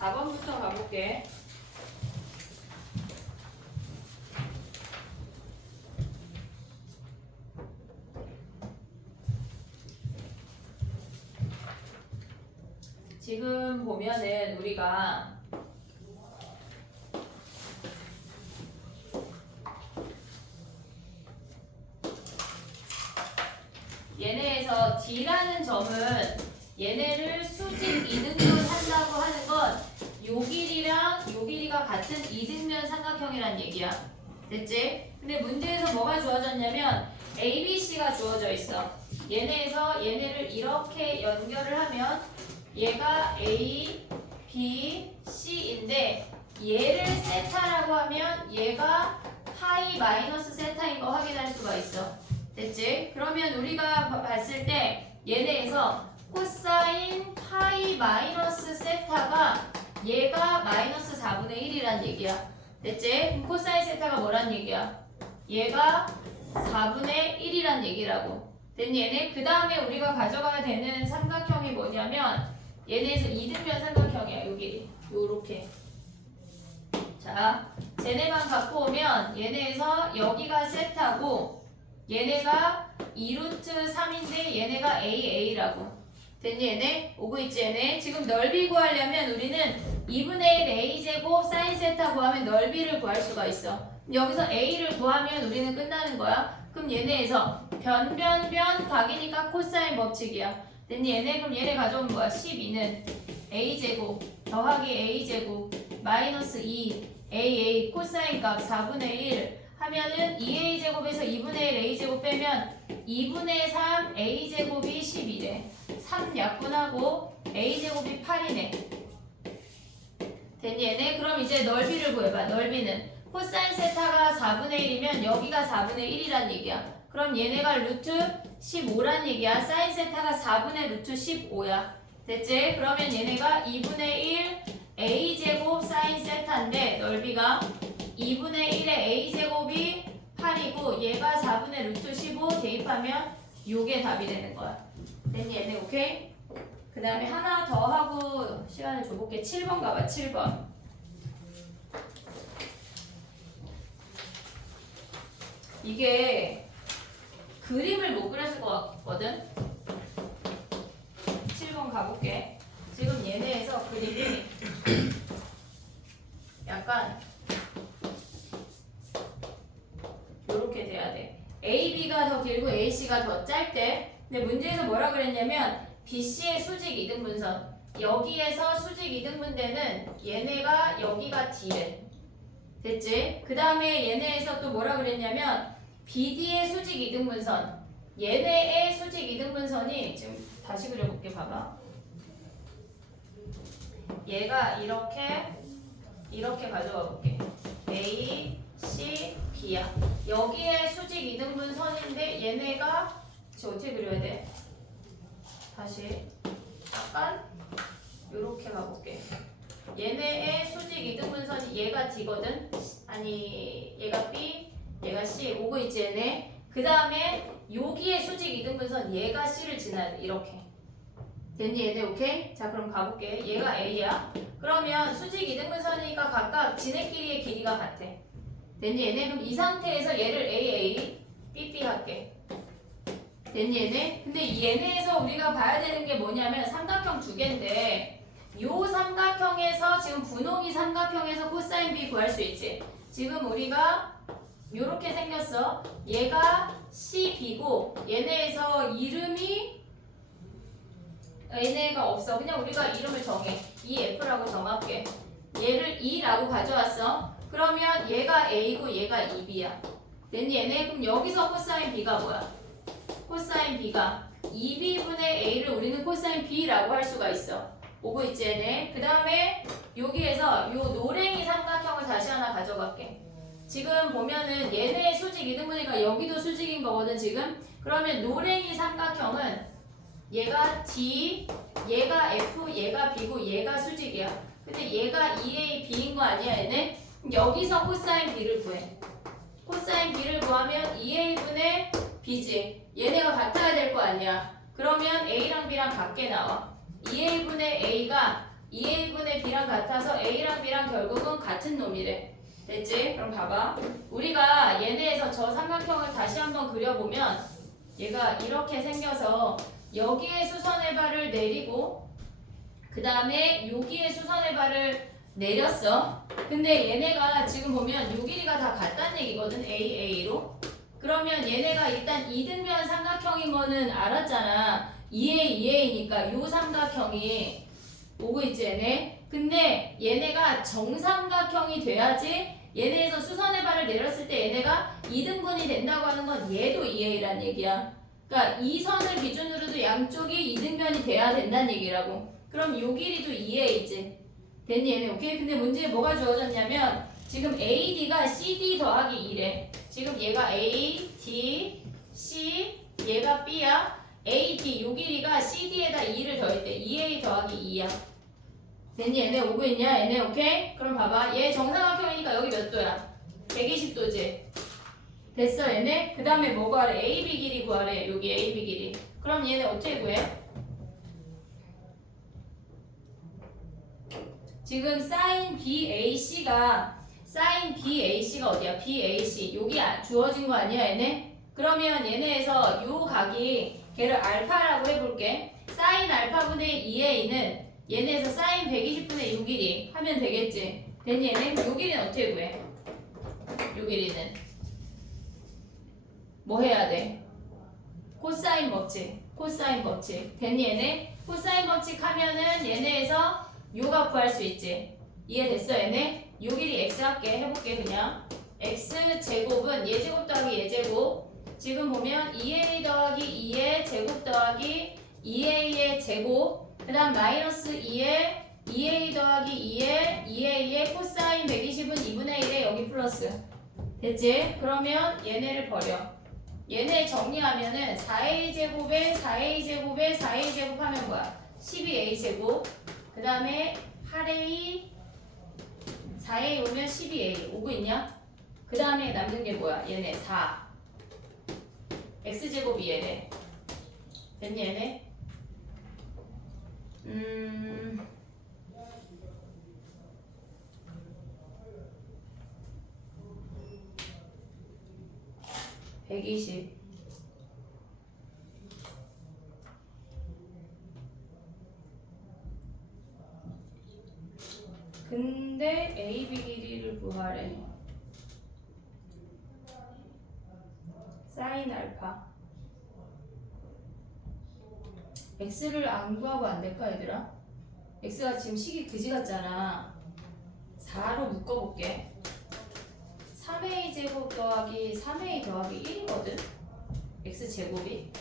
4번부터 가볼게. 지금 보면은 우리가 얘네에서 D라는 점은 얘네를 수직 이등분 한다고 하는 건 요 길이랑 요 길이가 같은 이등변 삼각형이란 얘기야. 됐지? 근데 문제에서 뭐가 주어졌냐면 ABC가 주어져 있어. 얘네에서 얘네를 이렇게 연결을 하면 얘가 A, B, C인데 얘를 세타라고 하면 얘가 파이 마이너스 세타인 거 확인할 수가 있어. 됐지? 그러면 우리가 봤을 때 얘네에서 코사인 파이 마이너스 세타가 얘가 마이너스 4분의 1이란 얘기야. 됐지? 그럼 코사인 세타가 뭐란 얘기야? 얘가 4분의 1이란 얘기라고. 됐니 얘네? 그 다음에 우리가 가져가야 되는 삼각형이 뭐냐면 얘네에서 이등변 삼각형이야. 여기 요렇게. 자, 쟤네만 갖고 오면 얘네에서 여기가 세타고 얘네가 2루트 3인데 얘네가 AA라고. 됐니 얘네? 오고 있지 얘네? 지금 넓이 구하려면 우리는 2분의 1 A제곱 사인 세타 구하면 넓이를 구할 수가 있어. 여기서 A를 구하면 우리는 끝나는 거야. 그럼 얘네에서 변변변 각이니까 코사인 법칙이야. 됐니 얘네? 그럼 얘네 가져오면 뭐야? 12는 A제곱 더하기 A제곱 마이너스 2 AA 코사인 값 4분의 1 하면은 2a제곱에서 2분의 1 a제곱 빼면 2분의 3 a제곱이 12래. 3 약분하고 a제곱이 8이네. 됐니 얘네? 그럼 이제 넓이를 구해봐. 넓이는 코사인 세타가 4분의 1이면 여기가 4분의 1이란 얘기야. 그럼 얘네가 루트 15란 얘기야. 사인 세타가 4분의 루트 15야. 됐지? 그러면 얘네가 2분의 1 a제곱 사인 세타인데 넓이가 2분의 1의 a제곱이 8이고 얘가 4분의 루트 15 대입하면 요게 답이 되는 거야. 됐니 얘네? 오케이? 그 다음에 하나 더 하고 시간을 줘볼게. 7번 가봐. 7번. 이게 그림을 못 그렸을 것 같거든? 7번 가볼게. 지금 얘네에서 그림이 약간 이렇게 돼야 돼. AB가 더 길고 AC가 더 짧대. 근데 문제에서 뭐라 그랬냐면 BC의 수직 이등분선 여기에서 수직 이등분되는 얘네가 여기가 D래. 됐지? 그 다음에 얘네에서 또 뭐라 그랬냐면 BD의 수직 이등분선 얘네의 수직 이등분선이 지금 다시 그려볼게. 봐봐. 얘가 이렇게 가져가 볼게. A, C, B야. 여기에 수직 이등분선인데 얘네가 지금 어떻게 그려야 돼? 다시 약간 요렇게 가볼게. 얘네의 수직 이등분선이 얘가 D거든? 아니 얘가 B, 얘가 C. 오고 있지 얘네? 그 다음에 여기에 수직 이등분선 얘가 C를 지나야 돼. 이렇게. 됐니 얘네? 오케이? 자 그럼 가볼게. 얘가 A야. 그러면 수직 이등분선이니까 각각 지네끼리의 길이가 같아. 됐니 얘네? 그럼 이 상태에서 얘를 AA, BB 할게. 됐니 얘네? 근데 얘네에서 우리가 봐야 되는 게 뭐냐면 삼각형 두 개인데 요 삼각형에서 지금 분홍이 삼각형에서 코사인 B 구할 수 있지. 지금 우리가 요렇게 생겼어. 얘가 CB고 얘네에서 이름이 얘네가 없어. 그냥 우리가 이름을 정해. EF라고 정할게. 얘를 E라고 가져왔어. 그러면 얘가 A고 얘가 2B야. 됐니 얘네? 그럼 여기서 코사인 B가 뭐야? 코사인 B가 2B분의 A를 우리는 코사인 B라고 할 수가 있어. 오고 있지 얘네? 그 다음에 여기에서 요 노랭이 삼각형을 다시 하나 가져갈게. 지금 보면은 얘네의 수직 이등분이니까 여기도 수직인 거거든 지금. 그러면 노랭이 삼각형은 얘가 D, 얘가 F, 얘가 B고 얘가 수직이야. 근데 얘가 2A, B인 거 아니야 얘네? 여기서 코사인 B를 구해. 코사인 B를 구하면 2A분의 B지. 얘네가 같아야 될 거 아니야. 그러면 A랑 B랑 같게 나와. 2A분의 A가 2a분의 b랑 같아서 a랑 b랑 결국은 같은 놈이래. 됐지? 그럼 봐봐. 우리가 얘네에서 저 삼각형을 다시 한번 그려보면 얘가 이렇게 생겨서 여기에 수선의 발을 내리고 그 다음에 여기에 수선의 발을 내렸어. 근데 얘네가 지금 보면 요 길이가 다 같다는 얘기거든. AA로. 그러면 얘네가 일단 이등변 삼각형인 거는 알았잖아. 2A, 2A니까 요 삼각형이 오고 있지 얘네. 근데 얘네가 정삼각형이 돼야지 얘네에서 수선의 발을 내렸을 때 얘네가 2등분이 된다고 하는 건 얘도 2A란 얘기야. 그러니까 이 선을 기준으로도 양쪽이 이등변이 돼야 된다는 얘기라고. 그럼 요 길이도 2A지. 됐니 얘네? 오케이? 근데 문제에 뭐가 주어졌냐면 지금 AD가 CD 더하기 2래. 지금 얘가 A, D, C, 얘가 B야. A, D 요 길이가 CD에다 2를 더했대. 2A 더하기 2야. 됐니 얘네? 오고 있냐 얘네? 오케이? 그럼 봐봐. 얘 정삼각형이니까 여기 몇 도야? 120도지. 됐어 얘네? 그 다음에 뭐 구하래? AB 길이 구하래. 여기 AB 길이. 그럼 얘네 어떻게 구해? 지금 sin BAC가 어디야? BAC 여기 주어진 거 아니야 얘네? 그러면 얘네에서 요 각이 걔를 알파라고 해볼게. sin 알파분의 2a는 얘네에서 sin 120분의 요 길이 하면 되겠지. 됐니 얘네? 요 길이는 어떻게 구해? 요 길이는 뭐 해야 돼? 코사인 법칙 됐니 얘네? 코사인 법칙 하면은 얘네에서 요가 구할 수 있지. 이해됐어 얘네? 요 길이 x 할게. 해볼게 그냥. x제곱은 얘제곱 더하기 얘제곱. 지금 보면 2a 더하기 2의 제곱 더하기 2a의 제곱. 그 다음 마이너스 2에 2a 더하기 2에 2a의 코사인 120은 2분의 1에 여기 플러스. 됐지? 그러면 얘네를 버려. 얘네 정리하면은 4a 제곱에 4a 제곱에 4a 제곱 하면 뭐야? 12a 제곱. 그 다음에 8a 4a 오면 12a 오고 있냐? 그 다음에 남는 게 뭐야? 얘네 4 x제곱이 얘네. 됐니 얘네? 120 근데 AB 길이를 구하래. 사인 알파 x를 안 구하고 안 될까 얘들아? x가 지금 식이 그지 같잖아. 4로 묶어볼게. 3a 제곱 더하기 3a 더하기 1이거든 x제곱이.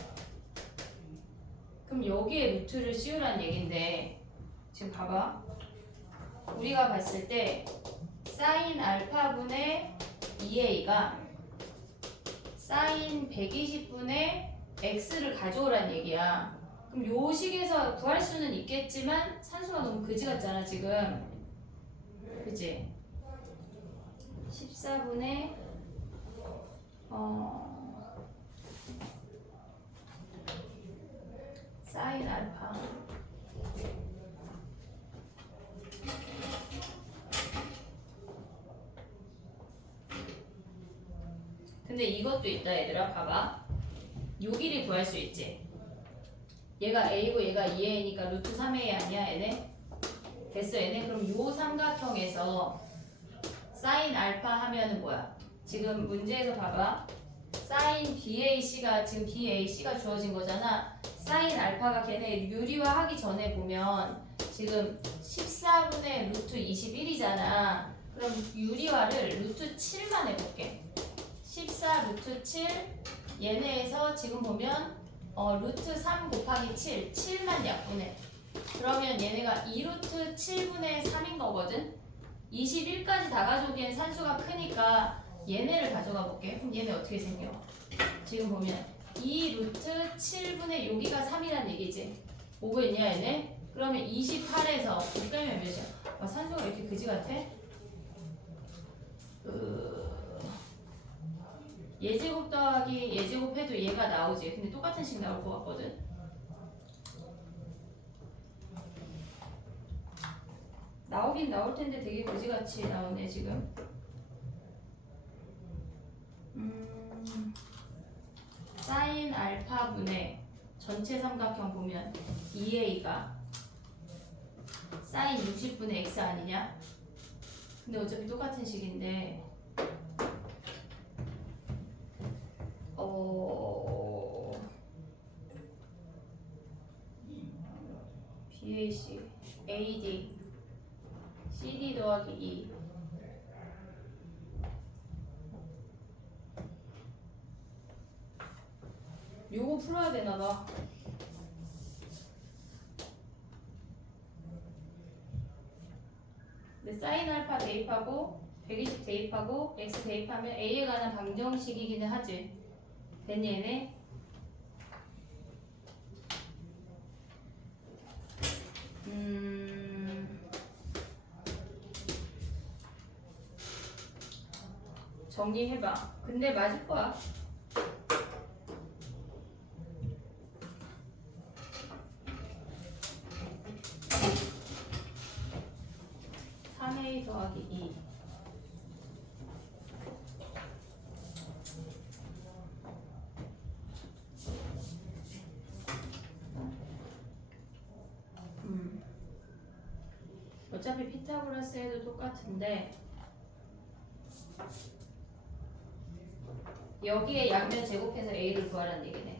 그럼 여기에 루트를 씌우란 얘긴데 지금 봐봐. 우리가 봤을 때 사인 알파분의 2a가 사인 120분의 x를 가져오란 얘기야. 그럼 요 식에서 구할 수는 있겠지만 산수가 너무 그지 같잖아 지금. 그지? 14분의 사인 알파 근데 이것도 있다 얘들아. 봐봐. 요 길이 구할 수 있지. 얘가 a고 얘가 2a니까 루트 3a 아니야 얘네? 됐어 얘네? 그럼 요 삼각형에서 사인 알파 하면은 뭐야? 지금 문제에서 봐봐. 사인 BAC가 지금 BAC가 주어진 거잖아. 사인 알파가 걔네 유리화 하기 전에 보면 지금 14분의 루트 21이잖아. 그럼 유리화를 루트 7만 해볼게. 14 루트 7 얘네에서 지금 보면 루트 3 곱하기 7 7만 약분해. 그러면 얘네가 2루트 7분의 3인 거거든. 21까지 다 가져오기엔 산수가 크니까 얘네를 가져가 볼게. 그럼 얘네 어떻게 생겨? 지금 보면 2루트 7분의 여기가 3이란 얘기지. 오고 있냐 얘네? 그러면 28에서 6 빼면 몇이야? 아, 산수가 왜 이렇게 그지 같아? 예제곱 더하기 예제곱 해도 얘가 나오지. 근데 똑같은 식 나올 것 같거든. 나오긴 나올 텐데 되게 거지같이 나오네 지금. 사인 알파분의 전체 삼각형 보면 2a가 사인 60분의 x 아니냐? 근데 어차피 똑같은 식인데 BAC AD CD 더하기 2 요거 풀어야 되나봐. 근데 사인 알파 대입하고 120 대입하고 x 대입하면 a에 관한 방정식이기는 하지. 됐니 얘네? 정리해봐. 근데 맞을 거야. a 더하기 2 어차피 피타고라스 해도 똑같은데 여기에 양면 제곱해서 a를 구하라는 얘기네.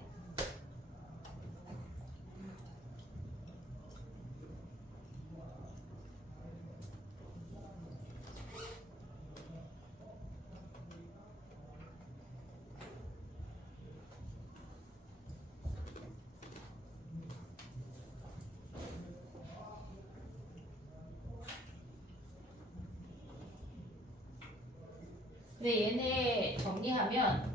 근데 얘네 정리하면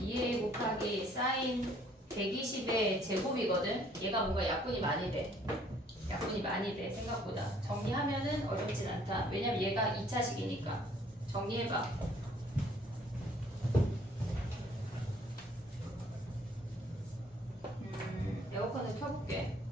(2a) 곱하기 사인 120의 제곱이거든. 얘가 뭔가 약분이 많이 돼. 약분이 많이 돼 생각보다. 정리하면은 어렵진 않다. 왜냐면 얘가 2차식이니까. 정리해봐. 에어컨을 켜볼게.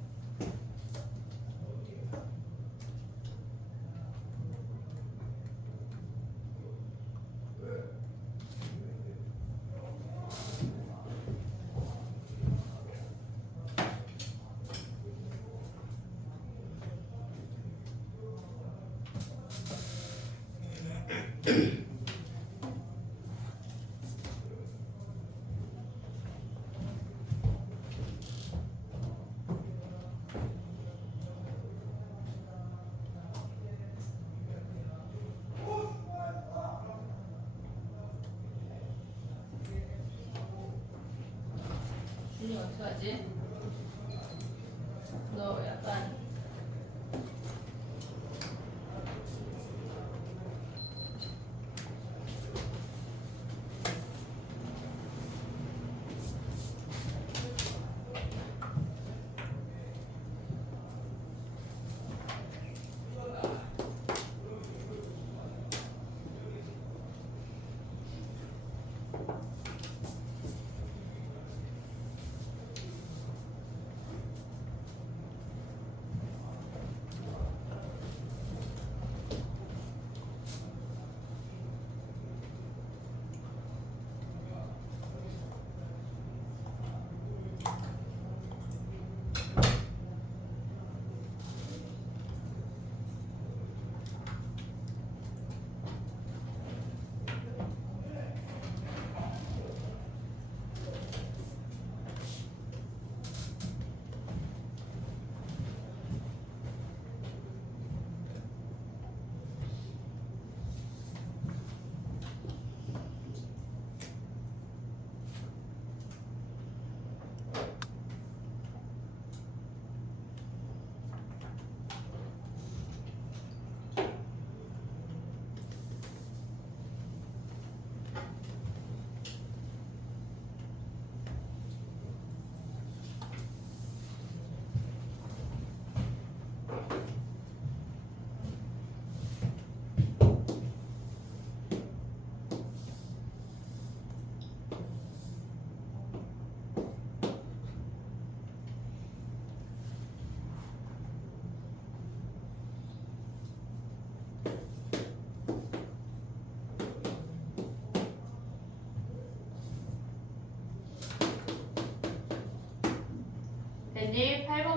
준이 어떡하지? 너 약간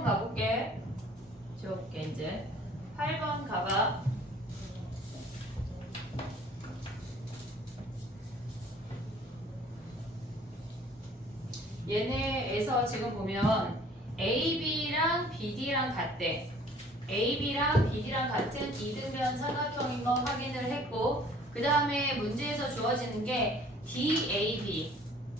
가볼게. 지워볼게 이제. 8번 가봐. 얘네에서 지금 보면 AB랑 BD랑 같대. AB랑 BD랑 같은 이등변 삼각형인 거 확인을 했고, 그 다음에 문제에서 주어지는 게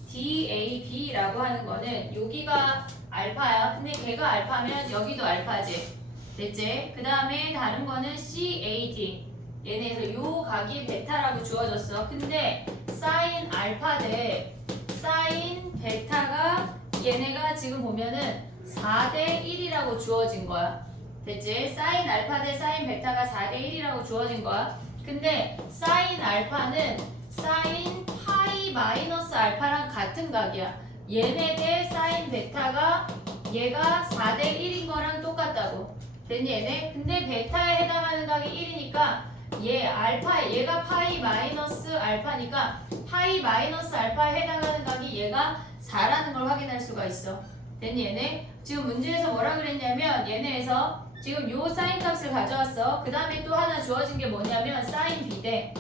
DAB라고 하는 거는 여기가 알파야. 근데 걔가 알파면 여기도 알파지. 됐지? 그 다음에 다른 거는 CAD. 얘네에서 요 각이 베타라고 주어졌어. 근데 사인 알파 대 사인 베타가 얘네가 지금 보면은 4대 1이라고 주어진 거야. 됐지? 사인 알파 대 사인 베타가 4대 1이라고 주어진 거야. 근데 사인 알파는 사인 파이 마이너스 알파랑 같은 각이야. 얘네 대 사인 베타가 얘가 4대 1인 거랑 똑같다고. 됐니 얘네? 근데 베타에 해당하는 각이 1이니까 얘가 파이 마이너스 알파니까 파이 마이너스 알파에 해당하는 각이 얘가 4라는 걸 확인할 수가 있어. 됐니 얘네? 지금 문제에서 뭐라 그랬냐면 얘네에서 지금 요 사인 값을 가져왔어. 그 다음에 또 하나 주어진 게 뭐냐면 사인 B 대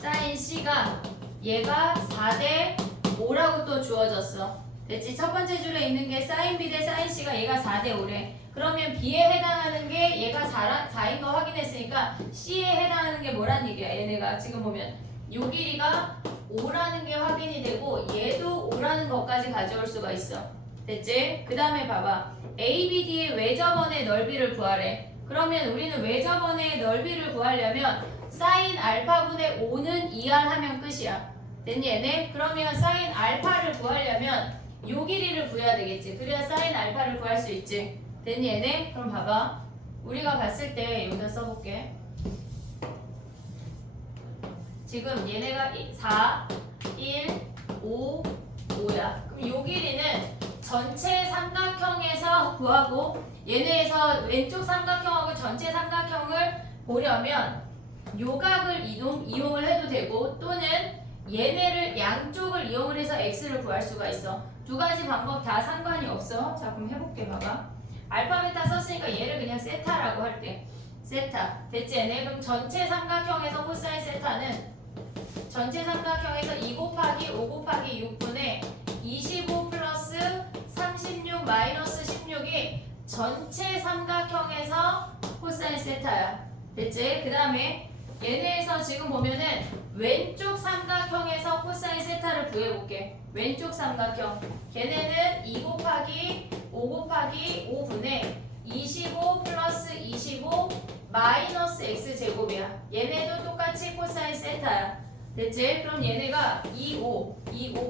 사인 C가 얘가 4대 5라고 또 주어졌어. 됐지? 첫 번째 줄에 있는 게 사인 B 대 사인 C가 얘가 4대 5래. 그러면 B에 해당하는 게 얘가 4인 거 확인했으니까 C에 해당하는 게 뭐란 얘기야. 얘네가 지금 보면 요 길이가 5라는 게 확인이 되고 얘도 5라는 것까지 가져올 수가 있어. 됐지? 그 다음에 봐봐. ABD의 외접원의 넓이를 구하래. 그러면 우리는 외접원의 넓이를 구하려면 사인 알파분의 5는 2R 하면 끝이야. 됐니 얘네? 그러면 사인 알파를 구하려면 요 길이를 구해야 되겠지. 그래야 사인 알파를 구할 수 있지. 됐니 얘네? 그럼 봐봐. 우리가 봤을 때 여기다 써볼게. 지금 얘네가 4, 1, 5, 5야. 그럼 요 길이는 전체 삼각형에서 구하고 얘네에서 왼쪽 삼각형하고 전체 삼각형을 보려면 요각을 이용을 해도 되고 또는 얘네를 양쪽을 이용을 해서 x를 구할 수가 있어. 두 가지 방법 다 상관이 없어. 자 그럼 해볼게. 봐봐. 알파 베타 썼으니까 얘를 그냥 세타라고 할게. 세타. 됐지 얘네? 그럼 전체 삼각형에서 코사인 세타는 전체 삼각형에서 2 곱하기 5 곱하기 6분의 25 플러스 36 마이너스 16이 전체 삼각형에서 코사인 세타야. 됐지? 그 다음에 얘네에서 지금 보면은 왼쪽 삼각형에서 코사인 세타를 구해볼게. 왼쪽 삼각형. 걔네는 2 곱하기 5 곱하기 5분의 25 플러스 25 마이너스 x제곱이야. 얘네도 똑같이 코사인 세타야. 됐지? 그럼 얘네가 2, 5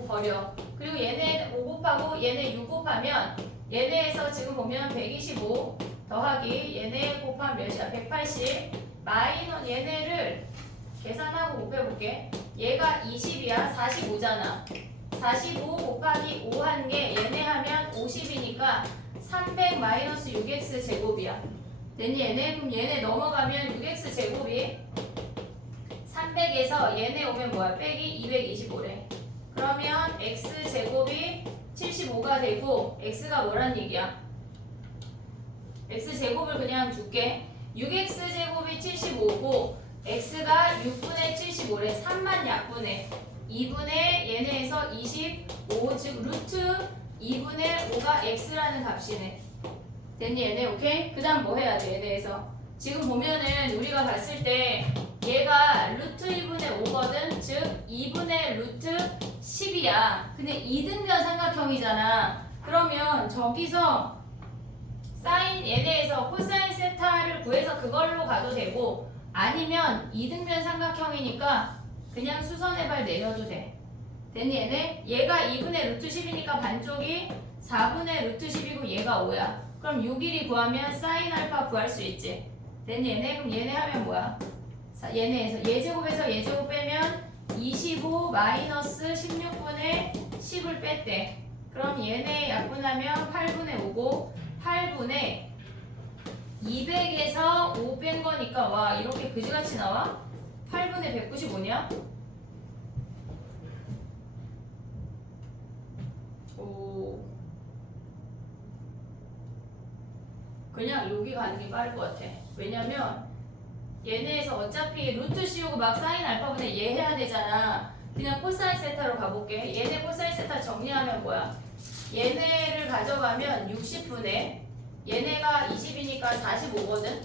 버려. 그리고 얘네 5 곱하고 얘네 6 곱하면 얘네에서 지금 보면 125 더하기 얘네 곱하면 몇이야? 180 마이너스 얘네를 계산하고 곱해볼게. 얘가 20이야. 45잖아. 45 곱하기 5 한 게 얘네 하면 50이니까 300 마이너스 6x 제곱이야. 됐니 얘네? 그럼 얘네 넘어가면 6x 제곱이 300에서 얘네 오면 뭐야? 빼기 225래. 그러면 x 제곱이 75가 되고 x가 뭐란 얘기야? x 제곱을 그냥 줄게. 6x 제곱이 75고 x가 6분의 75래. 3만 약분의 2분의 얘네에서 25 즉 루트 2분의 5가 x라는 값이네. 됐니 얘네? 오케이? 그 다음 뭐 해야 돼 얘네에서? 지금 보면은 우리가 봤을 때 얘가 루트 2분의 5거든. 즉 2분의 루트 10이야. 근데 이등변 삼각형이잖아. 그러면 저기서 사인 얘네에서 코사인 세타를 구해서 그걸로 가도 되고 아니면 이등변 삼각형이니까 그냥 수선의 발 내려도 돼. 됐니 얘네? 얘가 2분의 루트 10이니까 반쪽이 4분의 루트 10이고 얘가 5야. 그럼 요 길이 구하면 사인 알파 구할 수 있지. 됐니 얘네? 그럼 얘네 하면 뭐야? 얘네에서 예제곱에서 예제곱 빼면 25 마이너스 16분의 10을 뺐대. 그럼 얘네 약분하면 8분의 5고 8분의 200에서 5 뺀 거니까 와 이렇게 그지같이 나와? 8분의 195냐? 오 그냥 여기 가는 게 빠를 것 같아. 왜냐면 얘네에서 어차피 루트 씌우고 막 사인 알파분의 얘 해야 되잖아. 그냥 코사인 세타로 가볼게. 얘네 코사인 세타 정리하면 뭐야? 얘네를 가져가면 60분의 얘네가 20이니까 45거든?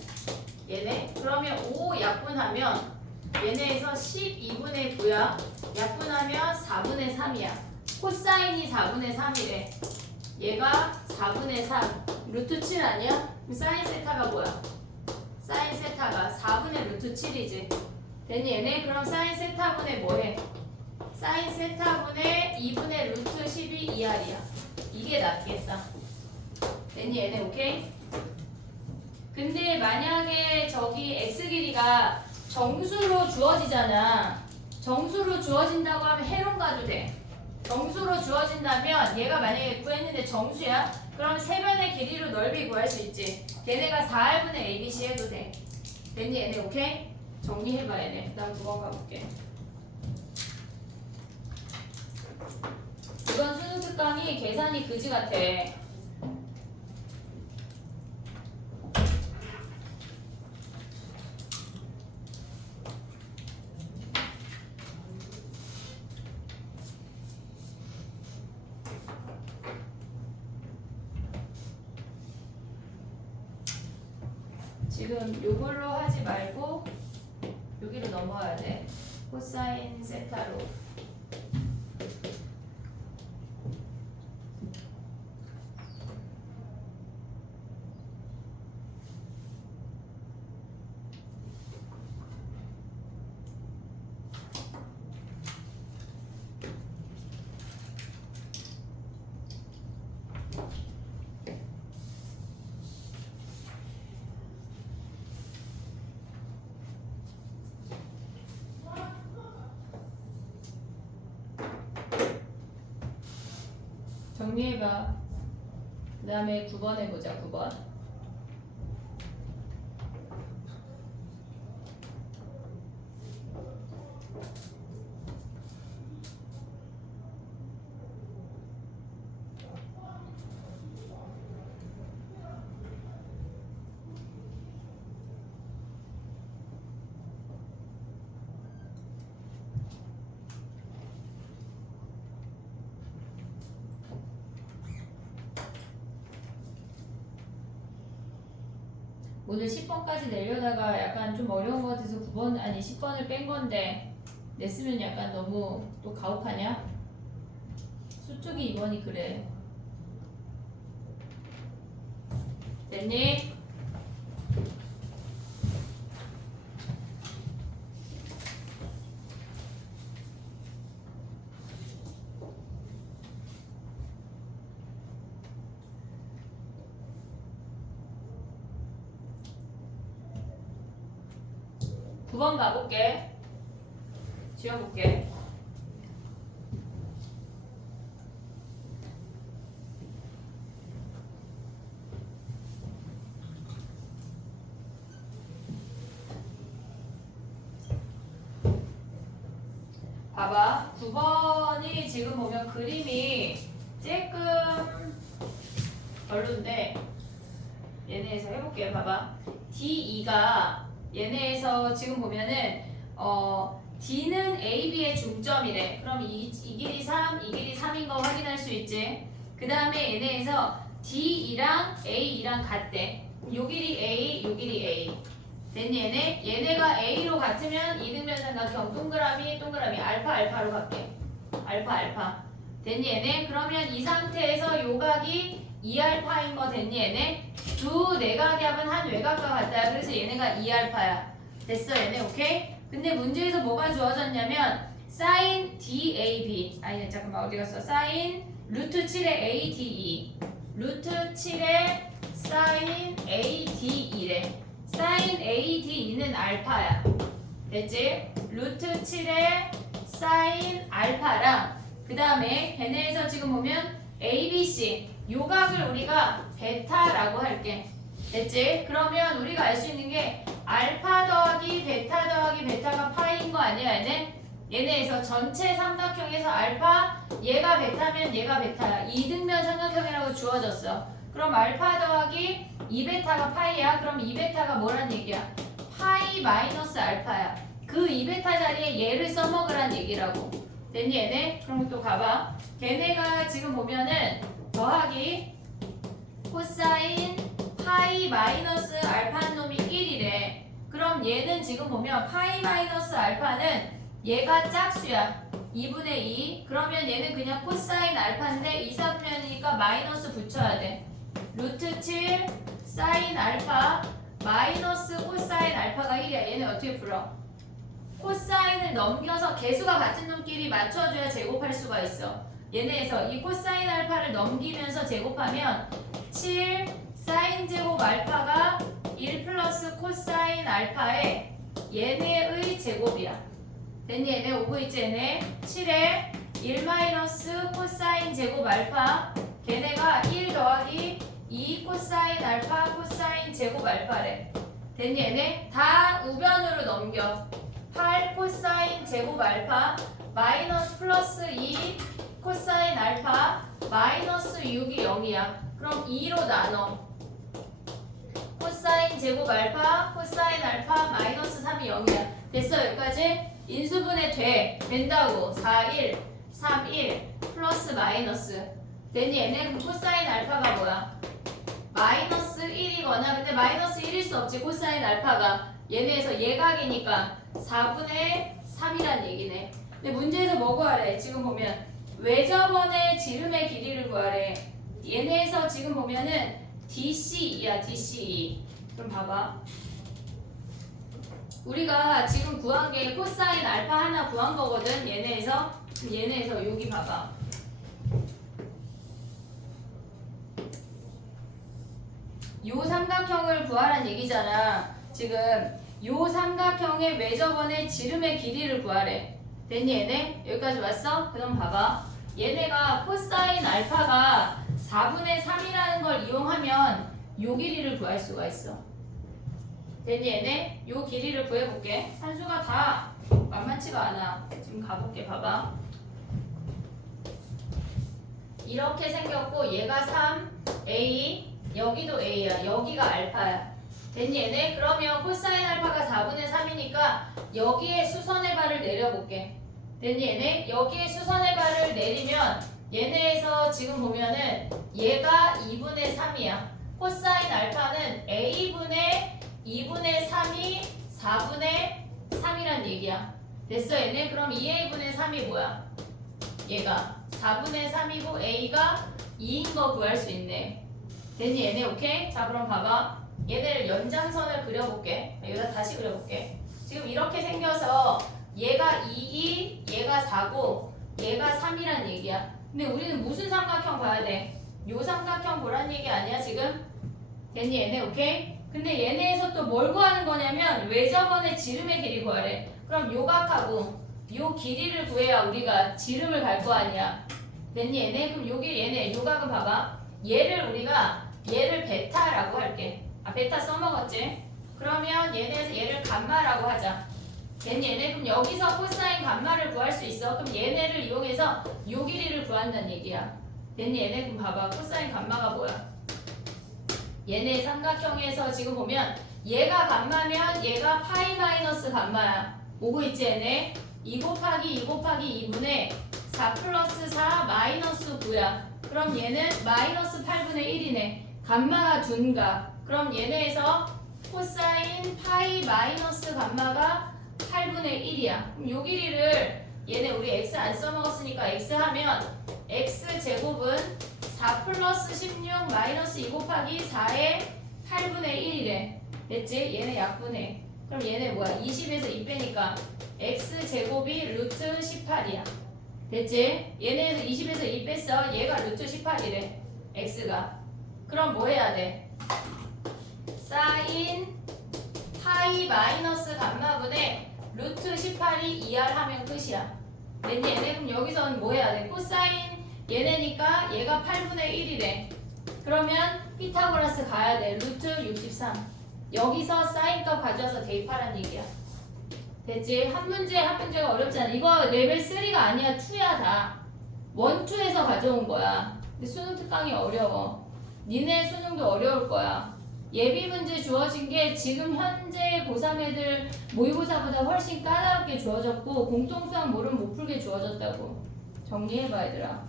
얘네? 그러면 5 약분하면 얘네에서 12분의 9야. 약분하면 4분의 3이야. 코사인이 4분의 3이래. 얘가 4분의 3. 루트 7 아니야? 그럼 사인 세타가 뭐야? 사인 세타가 4분의 루트 7이지. 됐니 얘네? 그럼 사인 세타분의 뭐해? 사인 세타분의 2분의 루트 12 2R이야. 이게 낫겠다. 됐니 얘네? 오케이? 근데 만약에 저기 x 길이가 정수로 주어지잖아. 정수로 주어진다고 하면 해론 가도 돼. 정수로 주어진다면 얘가 만약에 구했는데 정수야? 그럼 세변의 길이로 넓이 구할 수 있지. 얘네가 4R분의 ABC 해도 돼. 됐니 얘네? 오케이? 정리해봐 얘네. 난 9번 가볼게. 이번 수능 특강이 계산이 그지 같아. 지금 요걸로 하지 말고 여기로 넘어와야 돼. 코사인 세타로. 정리해봐. 그 다음에 9번 해보자. 9번. 오늘 10번까지 내려다가 약간 좀 어려운 것 같아서 9번 아니 10번을 뺀 건데 냈으면 약간 너무 또 가혹하냐? 수특이 2번이 그래. 됐니? 두 번 가볼게. 지워볼게. 봐봐. 9번이 지금 보면 그림이 조금 별론데 얘네에서 해볼게요. 봐봐. D2가 얘네에서 지금 보면은 D는 A, B의 중점이래. 그럼 이 길이 3, 이 길이 3인 거 확인할 수 있지. 그 다음에 얘네에서 D2랑 A2랑 같대. 요 길이 A, 요 길이 A. 됐니 얘네? 얘네가 A로 같으면 이등변 삼각형 동그라미 동그라미 알파 알파로 갈게. 알파 알파. 됐니 얘네? 그러면 이 상태에서 요 각이 2알파인 거 됐니 얘네? 두 내각압은 한 외곽과 같다. 그래서 얘네가 2알파야. 됐어 얘네 오케이? 근데 문제에서 뭐가 주어졌냐면 sin DAB 아니 잠깐만 어디 갔어? sin 루트 7의 ADE 루트 7의 sin ADE래. sin ADE는 알파야. 됐지? 루트 7의 sin 알파랑 그 다음에 걔네에서 지금 보면 ABC 요각을 우리가 베타라고 할게. 됐지? 그러면 우리가 알 수 있는 게 알파 더하기 베타 더하기 베타가 파이인 거 아니야 얘네? 얘네에서 전체 삼각형에서 알파 얘가 베타면 얘가 베타야. 이등변 삼각형이라고 주어졌어. 그럼 알파 더하기 2베타가 파이야. 그럼 2베타가 뭐란 얘기야? 파이 마이너스 알파야. 그 2베타 자리에 얘를 써먹으란 얘기라고. 됐니 얘네? 그럼 또 가봐. 걔네가 지금 보면은 더하기 코사인 파이 마이너스 알파 놈이 1이래. 그럼 얘는 지금 보면 파이 마이너스 알파는 얘가 짝수야. 2분의 2. 그러면 얘는 그냥 코사인 알파인데 2, 3면이니까 마이너스 붙여야 돼. 루트 7 사인 알파 마이너스 코사인 알파가 1이야. 얘는 어떻게 풀어? 코사인을 넘겨서 개수가 같은 놈끼리 맞춰줘야 제곱할 수가 있어. 얘네에서 이 코사인 알파를 넘기면서 제곱하면 7 사인 제곱 알파가 1 플러스 코사인 알파에 얘네의 제곱이야. 됐니? 얘네 오고 있지 얘네? 7에 1 마이너스 코사인 제곱 알파 걔네가 1 더하기 2 코사인 알파 코사인 제곱 알파래. 됐니? 얘네? 다 우변으로 넘겨. 8 코사인 제곱 알파 마이너스 플러스 2 코사인 알파 마이너스 6이 0이야. 그럼 2로 나눠. 코사인 제곱 알파 코사인 알파 마이너스 3이 0이야. 됐어 여기까지? 인수분해 된다고. 4, 1, 3, 1 플러스 마이너스. 됐니? 얘네 그럼 코사인 알파가 뭐야? 마이너스 1이거나 근데 마이너스 1일 수 없지. 코사인 알파가 얘네에서 예각이니까 4분의 3이란 얘기네. 근데 문제에서 뭐 구하래? 지금 보면 외접원의 지름의 길이를 구하래. 얘네에서 지금 보면은 DCE야 DCE. 그럼 봐봐. 우리가 지금 구한 게 코사인 알파 하나 구한 거거든. 얘네에서 여기 봐봐. 요 삼각형을 구하란 얘기잖아. 지금 요 삼각형의 외접원의 지름의 길이를 구하래. 됐니 얘네? 여기까지 왔어? 그럼 봐봐. 얘네가 코사인 알파가 4분의 3이라는 걸 이용하면 요 길이를 구할 수가 있어. 됐니 얘네? 요 길이를 구해볼게. 산수가 다 만만치가 않아. 지금 가볼게. 봐봐. 이렇게 생겼고 얘가 3, A, 여기도 A야. 여기가 알파야. 됐니 얘네? 그러면 코사인 알파가 4분의 3이니까 여기에 수선의 발을 내려볼게. 됐니 얘네? 여기에 수선의 발을 내리면 얘네에서 지금 보면은 얘가 2분의 3이야. 코사인 알파는 A분의 2분의 3이 4분의 3이란 얘기야. 됐어 얘네? 그럼 2A분의 3이 뭐야? 얘가 4분의 3이고 A가 2인 거 구할 수 있네. 됐니 얘네? 오케이? 자 그럼 봐봐. 얘네를 연장선을 그려볼게. 여기다 다시 그려볼게. 지금 이렇게 생겨서 얘가 2, 얘가 4고 얘가 3이란 얘기야. 근데 우리는 무슨 삼각형 봐야 돼? 요 삼각형 보란 얘기 아니야 지금? 됐니 얘네? 오케이? 근데 얘네에서 또 뭘 구하는 거냐면 외접원의 지름의 길이 구하래. 그럼 요 각하고 요 길이를 구해야 우리가 지름을 갈 거 아니야. 됐니 얘네? 그럼 여기 얘네 요 각은 봐봐. 얘를 베타라고 할게. 아 베타 써먹었지? 그러면 얘네에서 얘를 감마라고 하자. 됐니 얘네? 그럼 여기서 코사인 감마를 구할 수 있어. 그럼 얘네를 이용해서 요 길이를 구한다는 얘기야. 됐니 얘네? 그럼 봐봐. 코사인 감마가 뭐야? 얘네 삼각형에서 지금 보면 얘가 감마면 얘가 파이 마이너스 감마야. 오고 있지 얘네? 2 곱하기 2 곱하기 2분의 4 플러스 4 마이너스 9야. 그럼 얘는 마이너스 8분의 1이네. 감마가 둔가. 그럼 얘네에서 코사인 파이 마이너스 감마가 8분의 1이야. 그럼 요 길이를 얘네 우리 x 안 써먹었으니까 x 하면 x 제곱은 4 플러스 16 마이너스 2 곱하기 4의 8분의 1이래. 됐지? 얘네 약분해. 그럼 얘네 뭐야? 20에서 2 빼니까 x 제곱이 루트 18이야. 됐지? 얘네에서 20에서 2 뺐어. 얘가 루트 18이래. x가. 그럼 뭐 해야 돼? 사인 파이 마이너스 감마분의 루트 18이 2r 하면 끝이야. 됐니? 얘네 그럼 여기서는 뭐 해야 돼? 코사인 얘네니까 얘가 8분의 1이래. 그러면 피타고라스 가야 돼. 루트 63. 여기서 사인값 가져와서 대입하라는 얘기야. 됐지? 한 문제가 어렵지 않아. 이거 레벨 3가 아니야. 2야 다. 1, 2에서 가져온 거야. 근데 수능 특강이 어려워. 니네 수능도 어려울 거야. 예비 문제 주어진 게 지금 현재 고3 애들 모의고사보다 훨씬 까다롭게 주어졌고 공통수학 모르면 못 풀게 주어졌다고. 정리해봐 얘들아.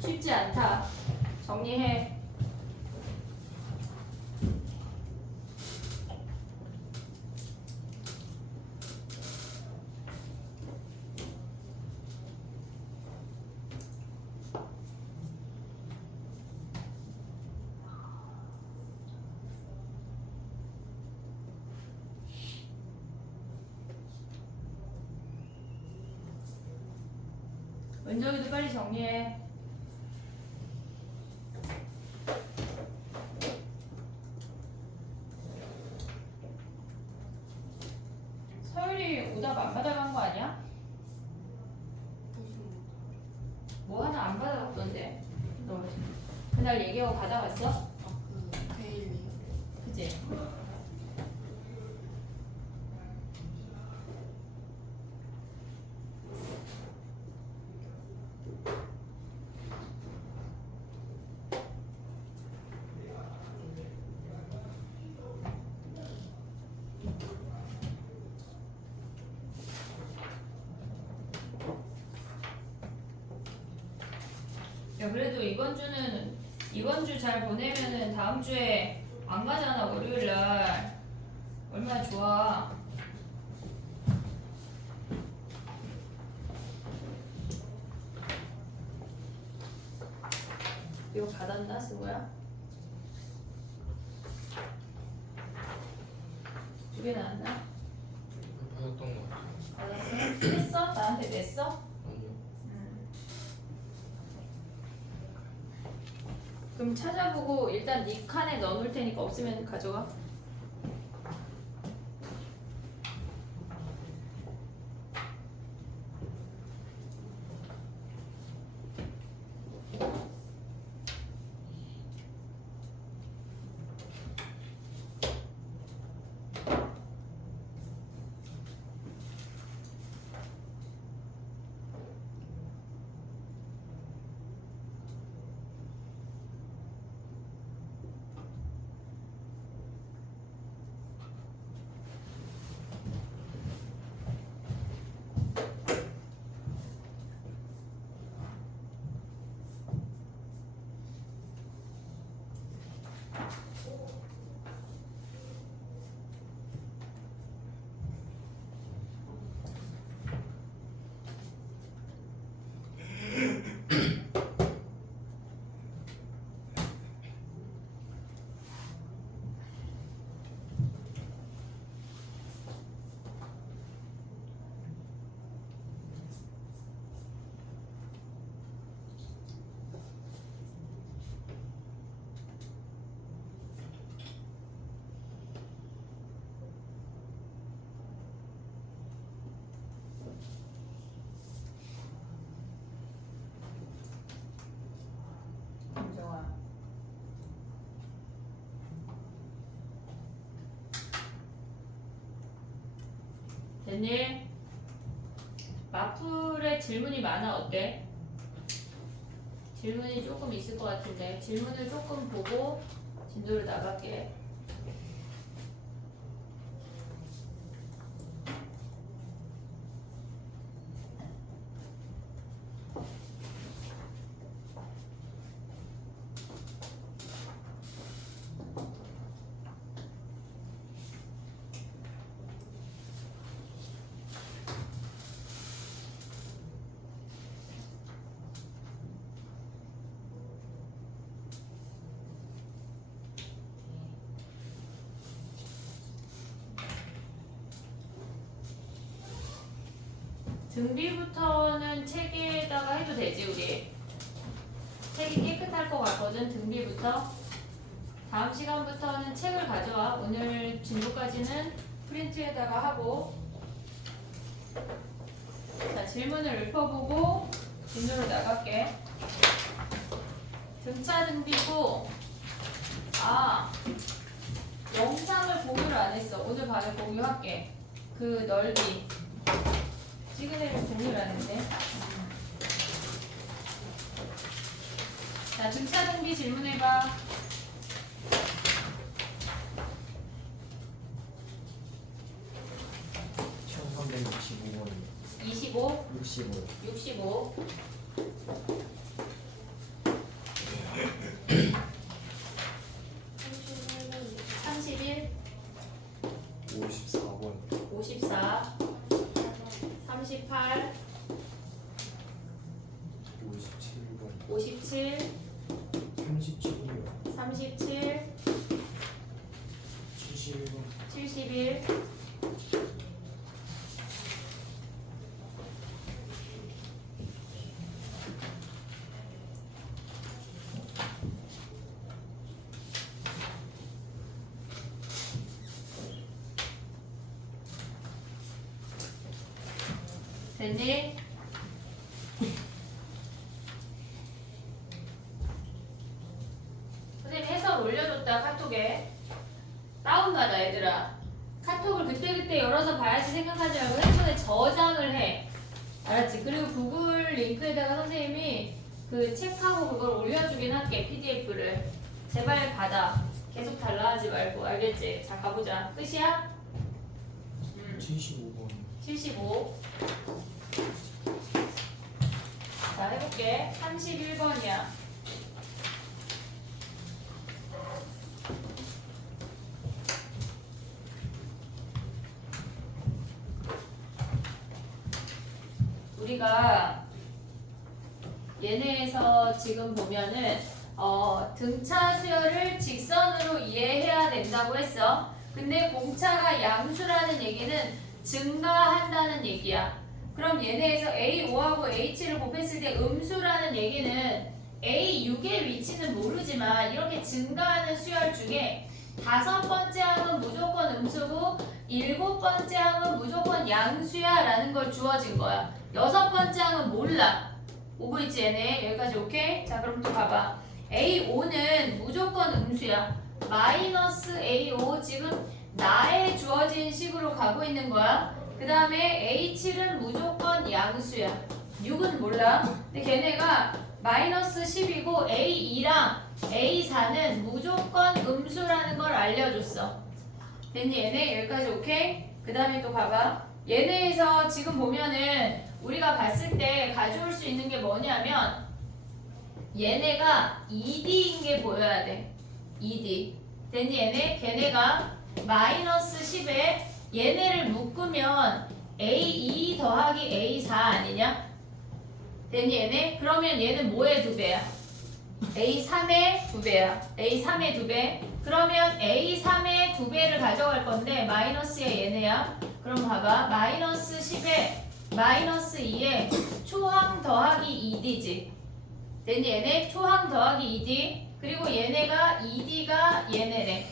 쉽지 않다. 정리해. 은정이도 빨리 정리해. 서율이 오답 안 받아간 거 아니야? 뭐 하나 안 받아갔던데. 너 그날 얘기하고 받아갔어? 그 베일리요? 그치? 야 그래도 이번 주 잘 보내면은 다음 주에 안 가잖아 월요일 날. 얼마나 좋아. 이거 받았나 수고야? 2개 나왔나? 받았던 거 같아요. 받았어? 했어? 나한테 냈어? 아니요. 그럼 찾아보고 일단 네 칸에 넣어놓을 테니까 없으면 가져가. 김정아. 됐니? 마플에 질문이 많아 어때? 질문이 조금 있을 것 같은데 질문을 조금 보고 진도를 나갈게. 등비부터는 책에다가 해도 되지 우리. 책이 깨끗할 것 같거든. 등비부터. 다음 시간부터는 책을 가져와. 오늘 진도까지는 프린트에다가 하고. 자 질문을 읊어보고 진도로 나갈게. 등차 등비고 영상을 공유를 안 했어. 오늘 밤에 공유할게. 그 넓이 찍은 애를 공유를 안 했네. 자, 등차 동기 질문해봐. 1365번 25, 65 65. 31, 54번 54, 38, 57번 57, 37번 37, 71번 71, 됐니? 선생님 해설 올려줬다 카톡에. 다운받아 얘들아. 카톡을 그때그때 열어서 봐야지 생각하지 말고 핸드폰에 저장을 해. 알았지? 그리고 구글 링크에다가 선생님이 그 책하고 그걸 올려주긴 할게. PDF를. 제발 받아. 계속 달라 하지 말고. 알겠지? 자 가보자. 끝이야? 75번 75. 자 해볼게. 31번이야. 우리가 얘네에서 지금 보면은 등차 수열을 직선으로 이해해야 된다고 했어. 근데 공차가 양수라는 얘기는 증가한다는 얘기야. 그럼 얘네에서 A5하고 A7을 곱했을 때 음수라는 얘기는 A6의 위치는 모르지만 이렇게 증가하는 수열 중에 5번째 항은 무조건 음수고 7번째 항은 무조건 양수야 라는 걸 주어진 거야. 6번째 항은 몰라. 오고 있지 얘네? 여기까지 오케이? 자 그럼 또 봐봐. A5는 무조건 음수야. 마이너스 A5 지금 나에 주어진 식으로 가고 있는 거야. 그 다음에 A7은 무조건 양수야. 6은 몰라. 근데 걔네가 마이너스 10이고 A2랑 A4는 무조건 음수라는 걸 알려줬어. 됐니 얘네? 여기까지 오케이? 그 다음에 또 봐봐. 얘네에서 지금 보면은 우리가 봤을 때 가져올 수 있는 게 뭐냐면 얘네가 2D인 게 보여야 돼. 2D. 됐니 얘네? 걔네가 마이너스 10에 얘네를 묶으면 A2 더하기 A4 아니냐? 됐니 얘네? 그러면 얘는 뭐의 2배야? A3의 2배야. A3의 2배. 그러면 A3의 2배를 가져갈 건데 마이너스의 얘네야. 그럼 봐봐. 마이너스 10에 마이너스 2에 초항 더하기 2D지. 됐니 얘네? 초항 더하기 2D. 그리고 얘네가 2D가 얘네래.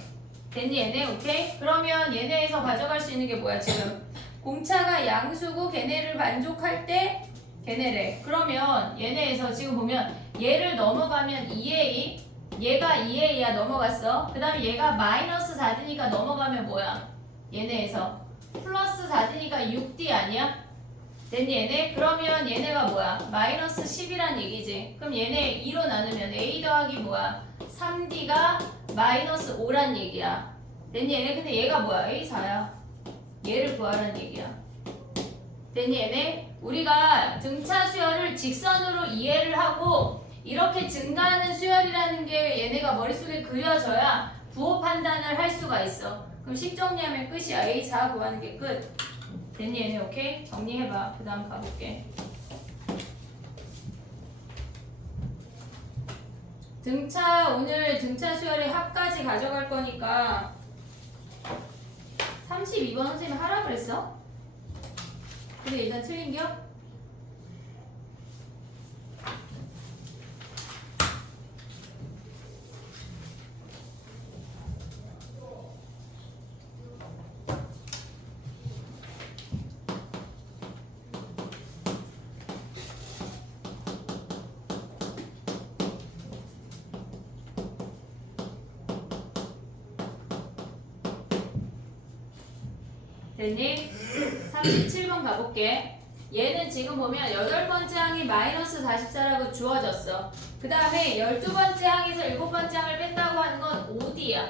됐니 얘네? 오케이? 그러면 얘네에서 가져갈 수 있는 게 뭐야 지금? 공차가 양수고 걔네를 만족할 때 걔네래. 그러면 얘네에서 지금 보면 얘를 넘어가면 2A, 얘가 2A야 넘어갔어. 그 다음에 얘가 마이너스 4D니까 넘어가면 뭐야? 얘네에서 플러스 4D니까 6D 아니야? 됐니 얘네? 그러면 얘네가 뭐야? 마이너스 10이란 얘기지. 그럼 얘네 2로 나누면 A 더하기 뭐야? 3D가 마이너스 5란 얘기야. 됐니 얘네? 근데 얘가 뭐야? A4야. 얘를 구하라는 얘기야. 됐니 얘네? 우리가 등차 수열을 직선으로 이해를 하고 이렇게 증가하는 수열이라는 게 얘네가 머릿속에 그려져야 부호 판단을 할 수가 있어. 그럼 식 정리하면 끝이야. A4 구하는 게 끝. 됐니 얘네? 오케이? 정리해봐. 그 다음 가볼게. 오늘 등차 수열의 합까지 가져갈 거니까 32번 선생님이 하라 그랬어? 근데 일단 틀린겨? 됐니? 37번 가볼게. 얘는 지금 보면 8번째 항이 마이너스 44라고 주어졌어. 그 다음에 12번째 항에서 7번째 항을 뺀다고 하는 건 5D야.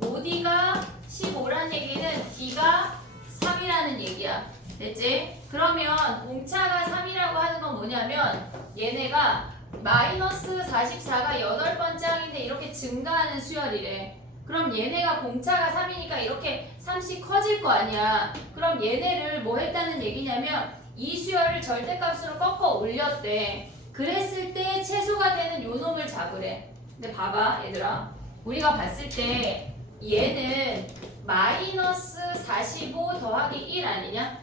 5D가 15란 얘기는 D가 3이라는 얘기야. 됐지? 그러면 공차가 3이라고 하는 건 뭐냐면 얘네가 마이너스 44가 8번째 항인데 이렇게 증가하는 수열이래. 그럼 얘네가 공차가 3이니까 이렇게 3씩 커질 거 아니야. 그럼 얘네를 뭐 했다는 얘기냐면 이 수열을 절대값으로 꺾어 올렸대. 그랬을 때 최소가 되는 요 놈을 잡으래. 근데 봐봐 얘들아, 우리가 봤을 때 얘는 마이너스 45 더하기 1 아니냐?